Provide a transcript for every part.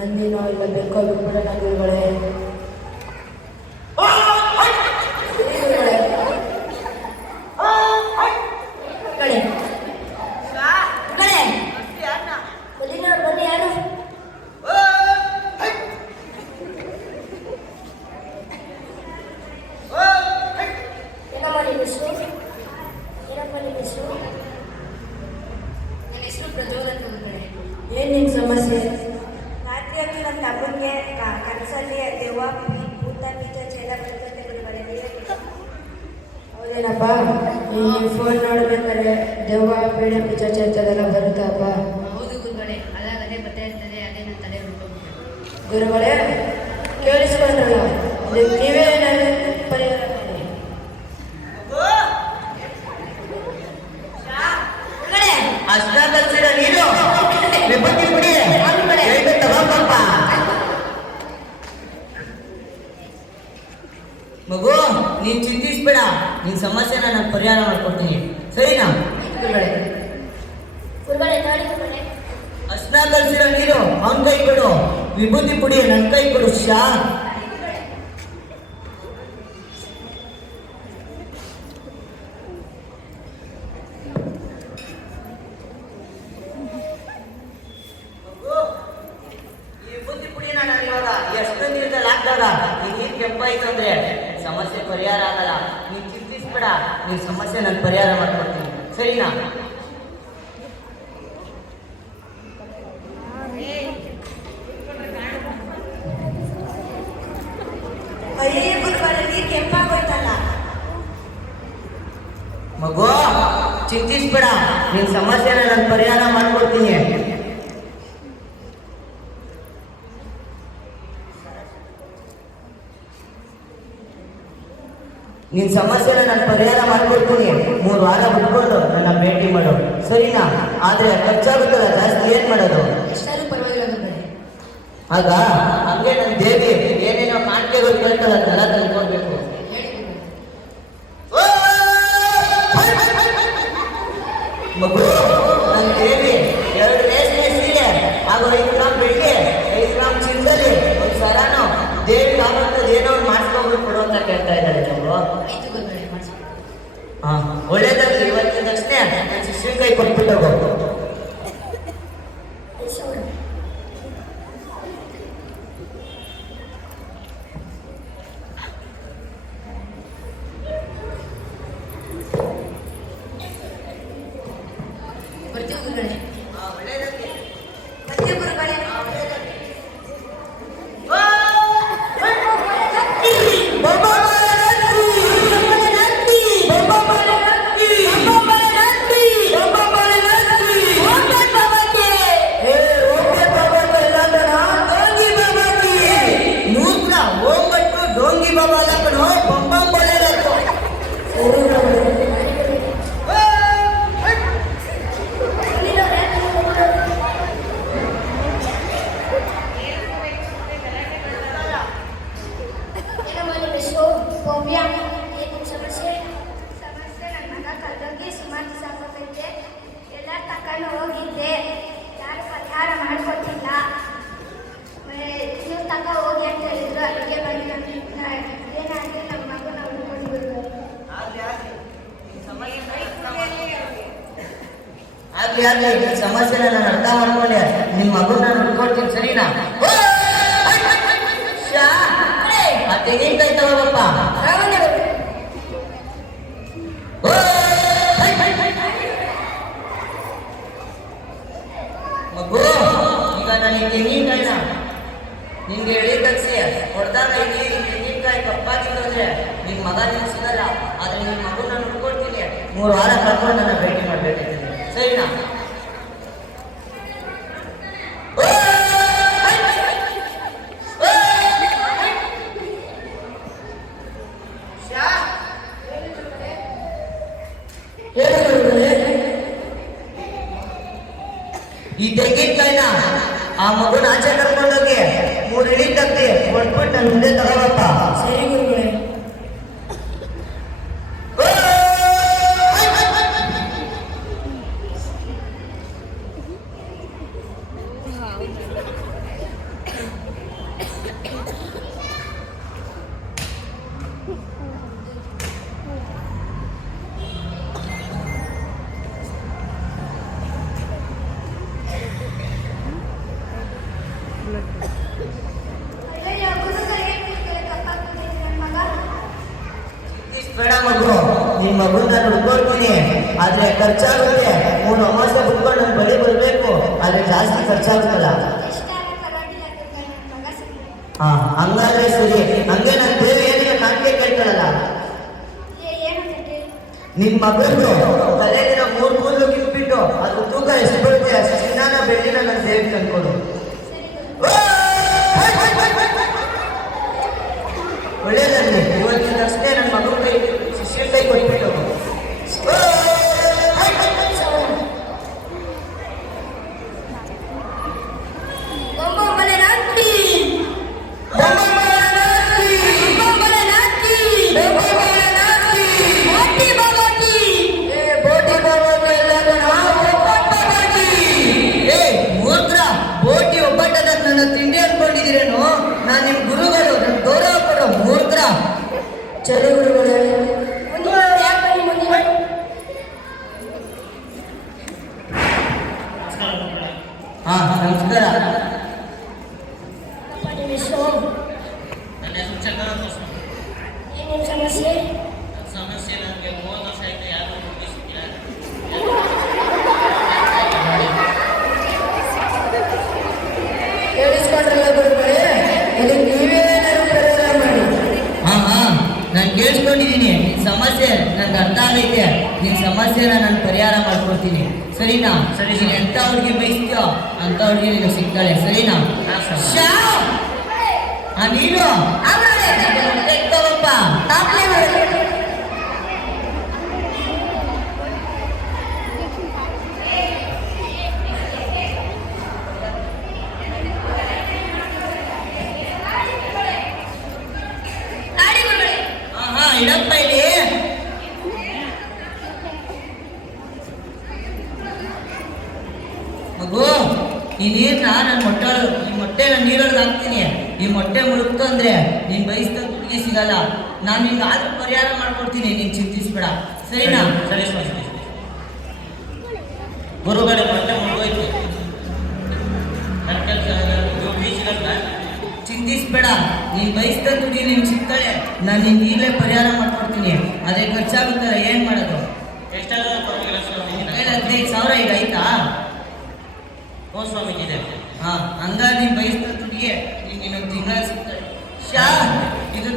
ನಂದಿನೋ ಇಲ್ಲ ಬೆಕ್ಕೋ ಬಿಟ್ಬಿಡೋಣ ಗುರುಗಳೇ. ಏನ್ ನಿನ್ ಸಮಸ್ಯೆ? ರಾತ್ರಿ ಹೊತ್ತು ನಮ್ಮ ತಮ್ಮನಿಗೆ ಕನಸಲ್ಲಿ ದೆವ್ವ ಭೂತ ಪಿಚಾಚ ಎಲ್ಲ ಬರ್ತದೆ ಗುರುಗಳೇ. ಹೌದೇನಪ್ಪ? ನೀನು ಫೋನ್ ನೋಡ್ಬೇಕಾದ್ರೆ ದೆವ್ವ ಪೀಡೆ ಪಿಚಾಚ ಅಂತದೆಲ್ಲ ಬರುತ್ತಪ್ಪ? ಹೌದು ಗುರುಗಳೇ, ಅದೇ ಬರ್ತಾ ಇರ್ತದೆ, ಅದೇ ನನ್ನ ತಲೆ ಬಿಟ್ಟು. ಗುರುಗಳೇ ಕೇಳಿಸ್ಕೊಂಡ್ರಲ್ಲ, ಇದಕ್ಕೆ ನೀವೇ ಏನಾದ್ರು ಪರಿಹಾರ ಮಾಡಿ. ಅಷ್ಟ ಕಲ್ಸಿರ ನೀನು ವಿಭೂತಿ ಬಿಡಿ ತಗೋಪ್ಪ. ಮಗು ನೀನ್ ಚಿಂತಿಸ್ಬೇಡ, ನಿನ್ ಸಮಸ್ಯೆನ ನಾನು ಪರಿಹಾರ ಮಾಡ್ಕೊಡ್ತೀನಿ, ಸರಿನಾ? ಅಷ್ಟ ಕಲ್ಸಿರ ನೀನು ಅವನ್ ಕೈ ಕೊಡು, ವಿಭೂತಿ ಪುಡಿ ನನ್ ಕೈ ಕೊಡು. ಶಾ ಕೆಂಪಾಯ್ತು ಅಂದ್ರೆ ಸಮಸ್ಯೆ ಪರಿಹಾರ ಆಗಲ್ಲ. ನೀನ್ ಚಿಂತಿಸ್ಬೇಡ, ನಿನ್ ಸಮಸ್ಯೆ ನಾನು ಪರಿಹಾರ ಮಾಡ್ಕೊಡ್ತೀನಿ, ಸರಿನಾ? ಅಯ್ಯೇ ಗುರುಗಳೇ, ನೀರು ಕೆಂಪಾಗೋಯ್ತಲ್ಲ. ಮಗು ಚಿಂತಿಸ್ಬೇಡ, ನಿನ್ ಸಮಸ್ಯೆನ ನಾನು ಪರಿಹಾರ ಮಾಡ್ಕೊಡ್ತೀನಿ. ನಿನ್ ಸಮಸ್ಯೆನ ನಾನು ಪರಿಹಾರ ಮಾಡ್ಕೊಡ್ತೀನಿ. 3 ವಾರ ಬಿಟ್ಕೊಂಡು ನನ್ನ ಭೇಟಿ ಮಾಡು, ಸರಿನಾ? ಆದ್ರೆ ಖರ್ಚಾಗುತ್ತಲ್ಲ ಜಾಸ್ತಿ, ಏನ್ ಮಾಡೋದು? ಎಷ್ಟಾದ್ರೂ ಪರವಾಗಿಲ್ಲ ಗುರುಗಳೇ. ಆಗ ಹಂಗೆ ನನ್ನ ದೇವಿ ಏನೇನೋ ಕಾಣಿಕೆಗಳು ಕೇಳ್ತಾಳ, ಅದನ್ನೆಲ್ಲ ತಿಳ್ಕೊಳ್ಬೇಕು. ಮಗು ನನ್ನ ದೇವಿ 2 ರೇಷ್ಮೆ ಸೀರೆ ಹಾಗೂ 5 ಗ್ರಾಮ್ ಬೆಳ್ಳಿ, 5 ಗ್ರಾಮ್ ಚಿನ್ನದಲ್ಲಿ ಒಂದು ಸರಾನು ದೇವಿ ಆಗುತ್ತದೆ, ಏನೋ ಒಂದು ಮಾಡಿಸ್ಕೊಂಡ್ಬಿಟ್ಟು ಕೊಡು ಅಂತ ಕೇಳ್ತಾ ಇದ್ದಾರೆ ನಾವು. ಆಯ್ತು ಗುರುಗಳೇ, ಮಾಡಿಸ್ಕೊಂಡು. ಹಾ, ಒಳ್ಳೇದಾಗ್ಲಿ. ಇವತ್ತಿನ ತಕ್ಷಣ ನನ್ನ ಶಿಷ್ಯನ ಕೈ ಕೊಟ್ಬಿಟ್ಟು ಹೋಗು. ಬರ್ತೀವಿ ಗುರುಗಳೇ. ಒಳ್ಳೇದಾಗ್ಲಿ. ಮತ್ತೆ ಗುರುಗಳೇ, ಡೋಂಗಿ ಬಾಬಾ ಲಕ್ಕನೋ ಬಂಬಂ ಬಳೆರತ್ತು. ಸಮಸ್ಯೆ ನನ್ನ ಮಗ ಕಲ್ದೋಗಿ ಸುಮಾರು ದಿವಸ ಆಗೋಗೈತೆ. ಎಲ್ಲ ತಕೊಂಡು ಹೋಗಿದ್ದೆ, ಯಾರು ಪರಿಹಾರ ಮಾಡ್ಕೊಟ್ಟಿಲ್ಲ. ನೀವು ತಕ ಹೋಗಿ ಅಂತ ಹೇಳಿದ್ರು, ಅದಕ್ಕೆ ಬಂದು ಏನಾಗಲಿ ನಮ್ಮ ಮಗನ ಹುಡ್ಕೊಂಡು ಆಗ್ಲಿ ಆಗ್ಲಿ, ಈ ಸಮಸ್ಯೆನ ನಾನು ಅರ್ಥ ಮಾಡ್ಕೊಂಡೆ. ನಿಮ್ಮ ಮಗು ನಾನು ಹುಡ್ಕೊಡ್ತೀನಿ, ಸರಿನಾ? ಆ ತೆಂಗಿನಕಾಯಿ ತಗೋಬಪ್ಪ. ಮಗು ಈಗ ನಾನು ಈ ತೆಂಗಿನಕಾಯಿನ ನಿನ್ಗೆ ಎಳಿ ತಗ್ಸಿ ಹೊಡೆದಾಗ ಇಲ್ಲಿ ತೆಂಗಿನಕಾಯಿ ಕಪ್ಪಾಗಿತ್ತು ಅಂದ್ರೆ ನಿನ್ ಮಗ ನಿನ್ ಸಿಗಲ್ಲ. ಆದ್ರೆ ನಿನ್ ಮಗು ನಾನು ಹುಡ್ಕೊಡ್ತೀನಿ, 3 ವಾರ ಕರ್ಕೊಂಡು ನನ್ನ ಭೇಟಿ ಮಾಡ್ಬೇಕಾಗ್ತದೆ, ಸರಿನಾ? ಈ ತೆಂಗಿನಕಾಯಿನ ಆ ಮಗುನ ಆಚೆ ಕರ್ಕೊಂಡೋಗಿ 3 ಇಳಿ ತಗ್ದಿ ಕೊಟ್ಬಿಟ್ಟು ನನ್ನ ಮುಂದೆ ತಗೋಬಪ್ಪ. ಸರಿ ಗುರುಗಳೇ. ಅಯ್ಯಯ್ಯೋ, ಗುರುಗಳಿಗೆ ಕಪ್ಪಾಗ್ಬಿಟ್ಟಿದೆ ನನ್ನ ಮಗ. ಬೇಡ ಮಗು, ನಿನ್ ಮಗು ನಾನು ಹುಡ್ಕೊಳ್ತೀನಿ, ಆದ್ರೆ ಖರ್ಚಾಗುತ್ತೆ. 3 ಅಮಾವಾಸ್ಯೆ ಬಿಟ್ಕೊಂಡು ನನ್ನ ಬಳಿ ಬರ್ಬೇಕು, ಆದ್ರೆ ಜಾಸ್ತಿ ಖರ್ಚಾಗುತ್ತಲ್ಲ. ಎಷ್ಟಾದ್ರೂ ಪರವಾಗಿಲ್ಲ ಗುರುಗಳೇ, ನನ್ನ ಮಗ ಸಿಗ್ಲಿ. ಹಾ, ಹಂಗಾದ್ರೆ ಸರಿ. ಹಂಗೆ ನನ್ನ ದೇವಿ ಏನಿಲ್ಲ ನಾಲ್ಕೇ ಕೇಳ್ತಾಳಲ್ಲ. ಏನು ಕಟ್ಟಿ? ನಿನ್ ಮಗಂದು ತಲೆಗಿನ 3 ಕೂದಲು ಕಿತ್ಬಿಟ್ಟು ಅದು ತೂಕ ಎಷ್ಟು ಬರುತ್ತೆ ಅಷ್ಟು ಚಿನ್ನಾನ ಬೆಳ್ಳಿನ ನನ್ನ ದೇವಿ ತಂದ್ಕೊಡು. ಒಳ್ಳೇದಲ್ಲಿ ಇವತ್ತಿನ ಅಷ್ಟೇ ನನ್ನ ಮಗನ ಕೈ ಶಿಷ್ಯನ ಕೈ ಕೊಟ್ಬಿಟ್ಟು ಬೊಂಬೊಮ್ಮನೆ ನಾಟಿ. ಬೋಟಿ ಒಬ್ಬಟ್ಟದ ನನ್ನ ತಿಂಡಿ ಅನ್ಕೊಂಡಿದ್ದೀರೇನು? ನಾನು ನಿಮ್ ಗುರುಗಳು, ನನ್ನ ಗೌರವ ಕೊಡೋ ಮೂರ್ಖರ. ಸರಿ ಗುರುಗಳೇ. ಹಾ, ನಮಸ್ಕಾರ. ನಿಮ್ಮ ಹೆಸರು? ನನ್ನ ಹೆಸರು ಚಕ್ರವರ್ತಿ ಸ್ವಾಮಿ. ಏನು ನಿಮ್ಮ ಸಮಸ್ಯೆ? ಸಮಸ್ಯೆ ನನಗೆ 30 ವರ್ಷ ಆಯ್ತು, ಯಾರು ಹುಡುಗಿ ಸಿಕ್ಕಿಲ್ಲ. ಕೇಳಿಸ್ಕೊಂಡ್ರಲ್ಲ ಗುರುಗಳೇ, ಇದಕ್ಕೆ ನೀವೇನಾದ್ರು ಪರಿಹಾರ ಮಾಡಿ. ಹಾ, ನಾನು ಕೇಳಿಸ್ಕೊಂಡಿದ್ದೀನಿ. ನಿನ್ ಸಮಸ್ಯೆ ನನ್ಗೆ ಅರ್ಥ ಆಗೈತೆ. ನಿನ್ ಸಮಸ್ಯೆನ ನಾನು ಪರಿಹಾರ ಮಾಡ್ಕೊಡ್ತೀನಿ, ಸರಿನಾ? ಸರಿ, ನೀನು ಎಂತ ಹುಡುಗಿ ಬಯಸ್ತೀಯೋ ಅಂತ ಹುಡುಗಿ ನಿನಗೆ ಸಿಗ್ತಾಳೆ, ಸರಿನಾ? ಶ್ಯಾಮ್! ನೀನು ಇಡಪ್ಪ ಇಲ್ಲಿ. ಮಗು, ಈ ನೀರ್ನ ನನ್ನ ಮೊಟ್ಟೆ ನಾನು ನೀರೊಳಗೆ ಹಾಕ್ತೀನಿ. ಈ ಮೊಟ್ಟೆ ಮುಳುಗ್ತು ಅಂದ್ರೆ ನೀನ್ ಬಯಸಿದ ದುಡ್ಡಿಗೆ ಸಿಗಲ್ಲ. ನಾನು ನಿನ್ಗೆ ಆದ್ರೂ ಪರಿಹಾರ ಮಾಡ್ಕೊಡ್ತೀನಿ, ನೀನ್ ಚಿಂತಿಸ್ಬೇಡ, ಸರಿನಾ? ಸರಿ ಸ್ವಾಮಿ. ಗುರುಗಳೇ, ಮೊಟ್ಟೆ ಮುಳುಗೋಯ್ತು. ನನ್ನ ಕೆಲಸ ಬೀಸಿಗಲ್ಲ. ಚಿಂತಿಸ್ಬೇಡ, ನೀನ್ ಬಯಸಿದ ದುಡ್ಡಿ ನಿನ್ ಸಿಗ್ತಾಳೆ. ನಾನು ನಿನ್ಗೆ ಈಗಲೇ ಪರಿಹಾರ ಮಾಡ್ಕೊಡ್ತೀನಿ. ಅದೇ ಖರ್ಚಾಗುತ್ತಲ್ಲ, ಏನ್ ಮಾಡೋದು? ಎಷ್ಟಾದ್ರೂ ಪರವಾಗಿಲ್ಲ ಸ್ವಾಮಿ. ನಿನ್ ಕೈಲಿ 15,000 ಈಗ ಆಯ್ತಾ? ಹ್ಞೂ ಸ್ವಾಮಿ, ಇದೆ. ಹಾ, ಹಂಗಾದ್ರೆ ನೀನ್ ಬಯಸಿದ ದುಡ್ಡಿಗೆ ನಿನ್ಗೆ ಇನ್ನೊಂದು ತಿಂಗಳ ಸಿಗ್ತಾಳೆ. ಶಾ, ಇದು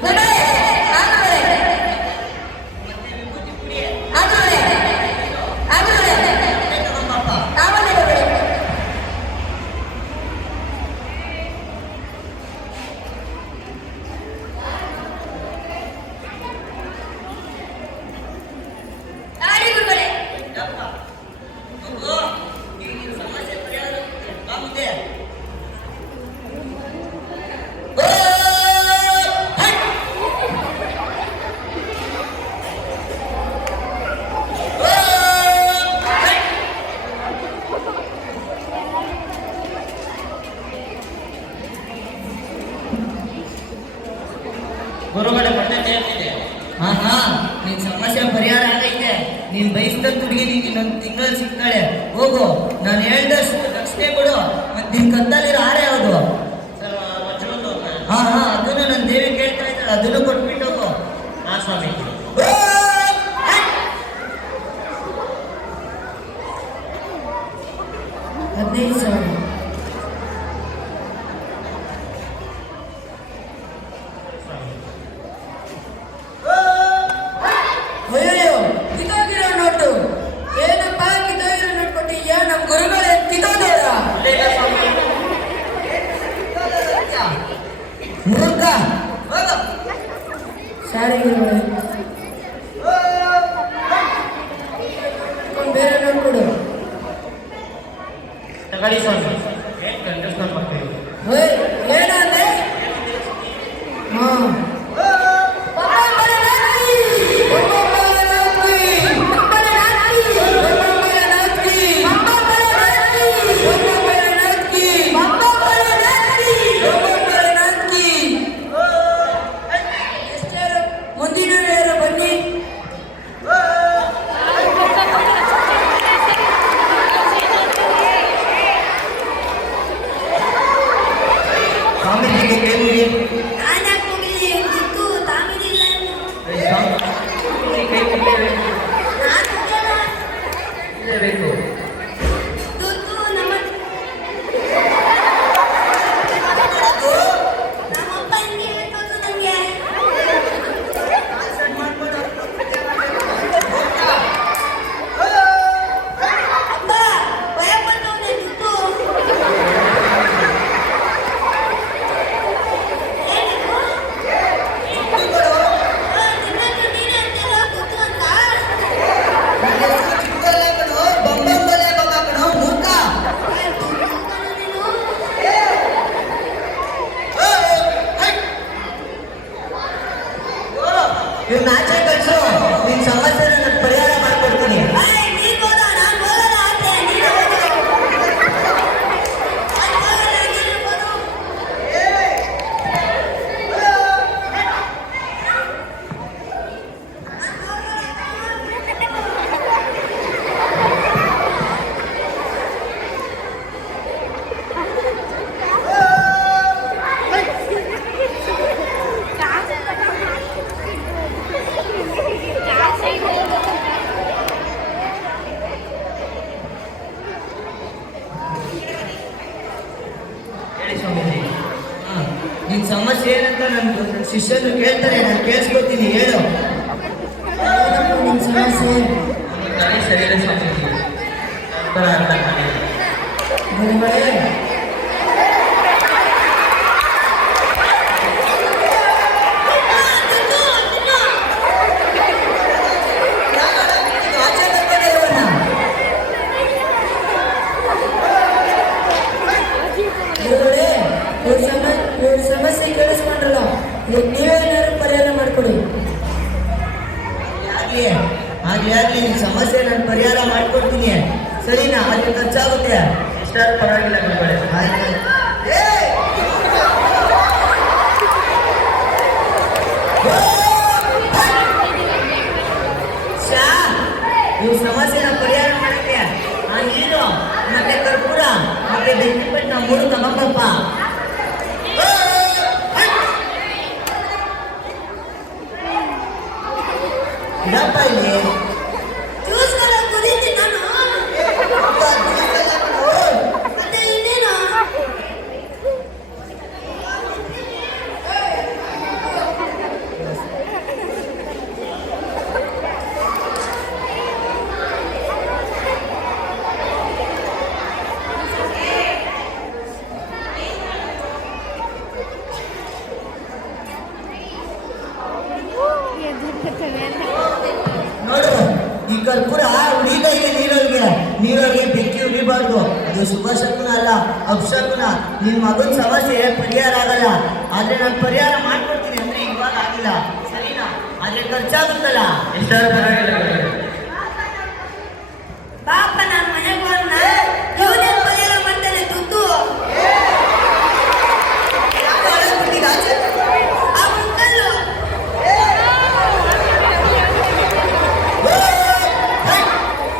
ಗುರುಗಳೇ, ಮೊಟ್ಟೆ ತೇರ್ತಿದೆ. ಹಾ, ನಿನ್ ಸಮಸ್ಯೆ ಪರಿಹಾರ ಆಗೈತೆ. ನೀನ್ ಬಯಸಿದ ದುಡ್ಡಿಗೆ ನಿಂಗೆ ಇನ್ನೊಂದು ತಿಂಗಳು ಸಿಗ್ತಾಳೆ. ಹೋಗು, ನಾನು ಹೇಳ್ದಷ್ಟು ರಕ್ಷಣೆ ಕೊಡು. ಮತ್ತೆ ನಿನ್ ಕತ್ತಲ್ಲಿರೋ ಹಾರ ಯಾವುದು? ಸರ್, ವಜ್ರದ್ದು. ಹಾ, ಅದನ್ನು ನನ್ನ ದೇವಿ ಕೇಳ್ತಾ ಇದ್ದಾಳೆ, ಅದನ್ನು ಕೊಟ್ಬಿಟ್ಟು ಹೋಗು. ಹಾಂ ಸ್ವಾಮಿ. 15,000. ಅಯ್ಯೋ, ಕಿತ್ತೋಗಿರೋ ನೋಟು. ಏನಪ್ಪ ಕಿತ್ತೋಗಿರೋ ನೋಟ್ ಕೊಟ್ಟಿದ್ಯಾ? ನಮ್ಮ ಗುರುಗಳೇ ಕಿತ್ತೋದವ್ರ? ಮೂರ್ಖ, ಹೋಗು. ಸಾರಿ ಗುರುಗಳೇ. ಬೇರೆ ನೋಟ್ ಕೊಡು. ತಗೊಳ್ಳಿ ಸ್ವಾಮಿ. ಏನು ಕಂಡಸ್ಕೊಂಡು ಬರ್ತೀವಿ? ಏನಂದ್ರೆ? ಹಾ, ಮುಂದಿನ ಮುಗಿ ಕೈ ಮುಗಿ ನಾನು ಯಾಕೆ ಹೋಗಿಲ್ಲ ದುಡ್ಡು ತಾಮಿದಿಲ್ಲ ಇನ್ನು. ಕೈ ಮುಗಿಲೇಬೇಕು ನಾನು ಹೋಗಲ್ಲ. ಇರಬೇಕು ದುಡ್ಡು ನಮ್ಮಪ್ಪ ಹಿಂಗೆ ಹೇಳ್ಕೊಟ್ಟು ನನಗೆ. ಅಪ್ಪ ಭಯ ಪಟ್ಟವ್ನೆ ದುಡ್ಡು. ಏನಿದು? ನಿನ್ನದು ನೀನೇ ಅಂತೀರ ದುಡ್ಡು ಅಂತ? ಏ, ದುಡ್ಡು ಅಂತಾನ ನೀನು? ಇವ್ನ ಆಚೆ ಕಳ್ಸು ನಿನ್ ಸಮಸ್ಯೆ ನಾನು ಪರಿಹಾರ ಮಾಡ್ಕೊಡ್ತೀನಿ ಏಯ್, ನೀನ್ ಹೋದ, ನಾನ್ ಹೋಗಲ್ಲ ಆಚೆ, ನೀನೇ ಹೋಗು. ನಾನ್ ಹೋಗಲ್ಲ, ನೀನೇ ಹೋಗು. ಹೇಳಿ ಸ್ವಾಮೀಜಿ ನಿನ್ ಸಮಸ್ಯೆ ಏನಂತ ನನ್ನ ಶಿಷ್ಯರು ಕೇಳ್ತಾರೆ ನಾನು ಕೇಳಿಸ್ಕೊತೀನಿ ಹೇಳು ಏನಪ್ಪ ನಿನ್ ಸಮಸ್ಯೆ? ತಲೆ ಸರಿ ಇಲ್ಲ ಸ್ವಾಮೀಜಿ ಉತ್ತರ ಅರ್ಥ ಮಾಡಿಲ್ಲ. ಗುರುಗಳೇ, ಆಚೆ ಕರ್ಕೊಂಡು ಹೋಗೋಣ. ಗುರುಗಳೇ, ಇವ್ರ ಸಮಸ್ಯೆ ಕೇಳಿಸ್ಕೊಂಡ್ರಲ್ಲ, ಇದಕ್ಕೆ ನೀವೇನಾದ್ರು ಪರಿಹಾರ ಮಾಡ್ಕೊಡಿ. ಹಾಗೆ ನಿನ್ ಸಮಸ್ಯೆ ನಾನು ಪರಿಹಾರ ಮಾಡ್ಕೊಡ್ತೀನಿ ಸರಿನಾ? ಅಲ್ಲಿ ಖರ್ಚಾಗುತ್ತೆ ಎಷ್ಟಾದ್ರೂ ಪರವಾಗಿಲ್ಲ ಗುರುಗಳೇ. ಆಯ್ತು ನೀವು ಸಮಸ್ಯೆನ ಪರಿಹಾರ ಮಾಡಕ್ಕೆ ಆ ನೀರು ಮತ್ತೆ ಕರ್ಪೂರ ಮತ್ತೆ ಬೆಂಕಿ ಪಟ್ಟಣ ಮೂರು ತಗೊಂಬಪ್ಪ. ಇರಪ್ಪ ಇಲ್ಲಿ ಜ್ಯೂಸ್ಗೆಲ್ಲ ಕುದೀತೀನಿ ನಾನು. ಮತ್ತೆ ಇನ್ನೇನು? ನೋಡು ಈ ಕರ್ಪೂರ ಉಳಿತಾ ಇದೆ ನೀರೊಳಗೆ ಬೆಂಕಿ ಉಳಿಬಾರ್ದು. ಅದು ಶುಭ ಶಕುನ ಅಲ್ಲ ಅಪಶಕುನ. ನಿನ್ ಮಗನ ಸಮಸ್ಯೆ ಪರಿಹಾರ ಆಗಲ್ಲ, ಆದ್ರೆ ನಾನು ಪರಿಹಾರ ಮಾಡ್ಕೊಡ್ತೀನಿ ಅಂದ್ರೆ ಇವಾಗ ಆಗಿಲ್ಲ ಸರಿನಾ? ಆದ್ರೆ ಖರ್ಚಾಗುತ್ತಲ್ಲ ಎಷ್ಟಾದ್ರೂ ಪರವಾಗಿಲ್ಲ. ಬಾಪ ನಾನು ಮನೆಗೆ ಹೋಗೋಣ. ಇವನೇನ್ ಪರಿಹಾರ ಮಾಡ್ತಾನೆ ದುಡ್ಡು? ಆ ಅಂಕಲ್ಲು.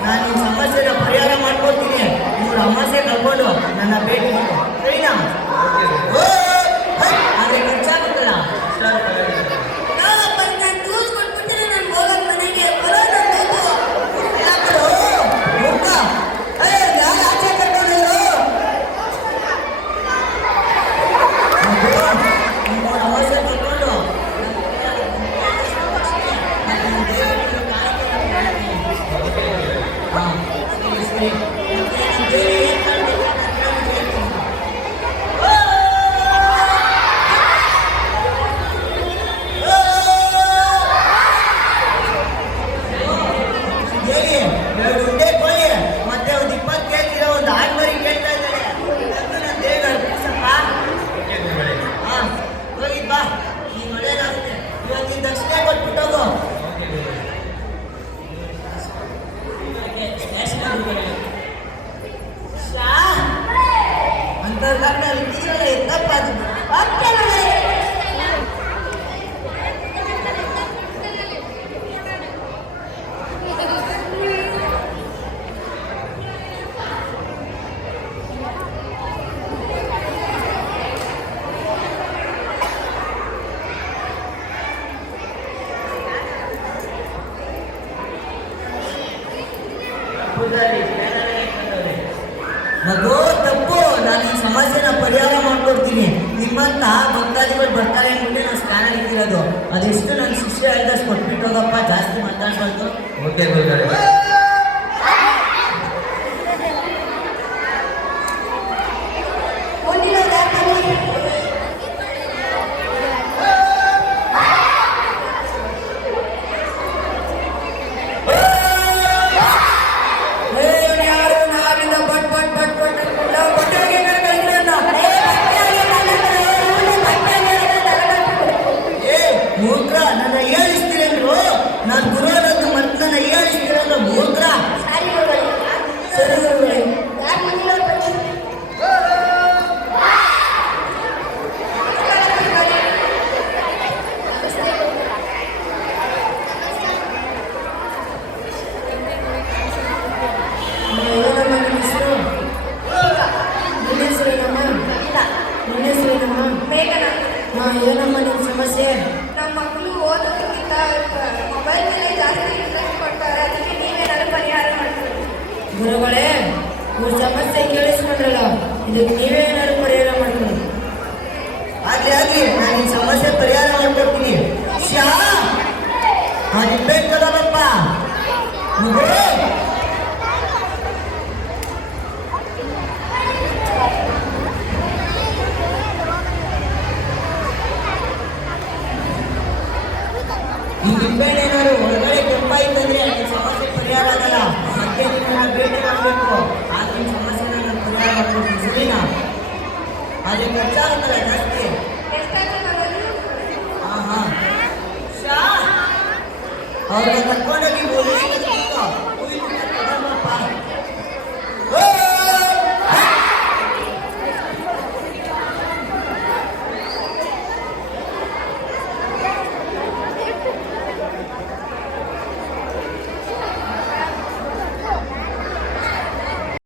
ನಾನು ನಿನ್ ಸಮಸ್ಯೆನ ಪರಿಹಾರ ಮಾಡ್ಕೊಡ್ತೀನಿ. ಇವ್ರ ಅಮಾಸೆ ಕರ್ಕೊಂಡು ನನ್ನ ಭೇಟಿ ಮಾಡು ಸರಿನಾ? ಆದ್ರೆ ಖರ್ಚಾಗುತ್ತಲ್ಲ ಎಷ್ಟಾದ್ರೂ ಪರವಾಗಿಲ್ಲ. ನೋಡಪ್ಪ, ನಾನು ಜ್ಯೂಸ್ ಕೊಟ್ಬಿಟ್ಟಿದ್ರೆ ನಾನು ಹೋಗಲ್ಲ ಮನೆಗೆ. ಬರೋದು ದುಡ್ಡು. ಆಚೆ ಕರ್ಕೊಂಡು ಅಮಾಸೆ ಕರ್ಕೊಂಡು ಎರಡು ಉಂಡೆ ಕೋಳಿ ಮತ್ತೆ ಒಂದು 20 ಕೆಜಿ ಇರೋ ಒಂದು ಆಡ್ಮರಿ ಕೇಳ್ತಾ ಇದ್ದಾರೆ. ನನ್ನ ದೇಹ ಬಿಡಿಸಪ್ಪ. ಹೋಗಿದ್ ಬಾ, ನೀನ್ ಒಳ್ಳೇದಾಗುತ್ತೆ. ಇವತ್ತು ನೀನ್ ದಕ್ಷಿಣೆ ಕೊಟ್ಬಿಟ್ಟೋಗು. ಅಂತರ್ಗಂಟಲ್ಲಿ ನೀರಲ್ಲ ಎತ್ತಪ್ಪ ಅದು. ಓಕೆ ಮಗಳೇ. ಸಮಸ್ಯೆನ ಪರಿಹಾರ ಮಾಡ್ಕೊಡ್ತೀನಿ. ನಿಮ್ಮಂತ ಭಕ್ತಾದಿಗಳು ಬರ್ತಾರೆ ಅಂದ್ಬಿಟ್ಟು ನಾನು ಸ್ಕ್ಯಾನರ್ ಇಟ್ಟಿರೋದು. ಅದೆಷ್ಟು ನನ್ನ ಶಿಷ್ಯ ಹೇಳಿದಷ್ಟು ಕೊಟ್ಬಿಟ್ಟು ಹೋಗಪ್ಪ, ಜಾಸ್ತಿ ಮಾತಾಡ್ಬಾರ್ದು. ಓಕೆ ಗುರುಗಳೇ. ಮುಂದಿನ ದಾಖಲೆ ಯಾರು ನಾವಿಂದ ಬಟ್ ಬಟ್ ಬಟ್ ಬಟ್ ನಾವು ಬಟ್ಟೆಗೆ ಏ ಮೂತ್ರ, ನನ್ನ ಹೇಳಿಸ್ತೀರೇನು? ನಾನು ಗುರುವರದ್ದು ಮತ್ತೆ ನನ್ನ ಹೇಳಿಸ್ತೀರಲ್ಲ ಮೂತ್ರ. ಸಾರಿ ಗುರುಗಳೇ. ಸರಿ ಗುರುಗಳೇ. ಯಾರು ಮುಂದಿನವ್ರು ಬನ್ನಿ. ಏನಮ್ಮ ನಿಮ್ಮ ಹೆಸರು? ನಿಮ್ಮ ಹೆಸರು ಏನಮ್ಮ? ನಿಮ್ಮ ಹೆಸರು ಏನಮ್ಮ? ಮೇಘನಾ. ಏನಮ್ಮ ನಿಮ್ಮ ಸಮಸ್ಯೆ? ನಮ್ಮ ಮಕ್ಕಳು ಓದೋದಕ್ಕಿಂತ ಮೊಬೈಲ್ ಮೇಲೆ ಜಾಸ್ತಿ ಇಂಟ್ರೆಸ್ಟ್ ಕೊಡ್ತಾರೆ, ಅದಕ್ಕೆ ನೀವೇನಾದ್ರು ಪರಿಹಾರ ಮಾಡ್ತೀವಿ. ಗುರುಗಳೇ, ಇವ್ರ ಸಮಸ್ಯೆ ಕೇಳಿಸ್ಕೊಂಡ್ರಲ್ಲ, ಇದಕ್ಕೆ ನೀವೇ ಏನಾದ್ರು ಪರಿಹಾರ ಮಾಡ್ಕೊಳ್ಳಿ. ಆಗ್ಲಿ ನಾನು ಈ ಸಮಸ್ಯೆ ಪರಿಹಾರ ಮಾಡ್ಕೊಡ್ತೀನಿ. ಶ್ಯಾ ರಿಪೇಟ್ ಕೊಡೋದಪ್ಪ. ಈ ನಿಂಬೆಹಣ್ಣು ಏನಾದ್ರು ಹೊರಗಡೆ ಕೆಂಪಾಯ್ತಂದ್ರೆ ನಿಮ್ಮ ಸಮಸ್ಯೆ ಪರಿಹಾರ ಆಗಲ್ಲ. ಮತ್ತೆ ನಿಮ್ಮನ್ನ ಭೇಟಿ ಮಾಡಬೇಕು, ಆಗ ನಿಮ್ಮ ಸಮಸ್ಯೆನ ನಾನು ಪರಿಹಾರ ಮಾಡ್ಕೊಡ್ತೀನಿ. ಸರಿನಾ? ಅದೇ ಖರ್ಚಾಗುತ್ತಲ್ಲ ಜಾಸ್ತಿ. ಎಷ್ಟಾದ್ರೂ ಮಾಡೋದು? ಹಾ. ಅವ್ರನ್ನ ಕರ್ಕೊಂಡೋಗಿ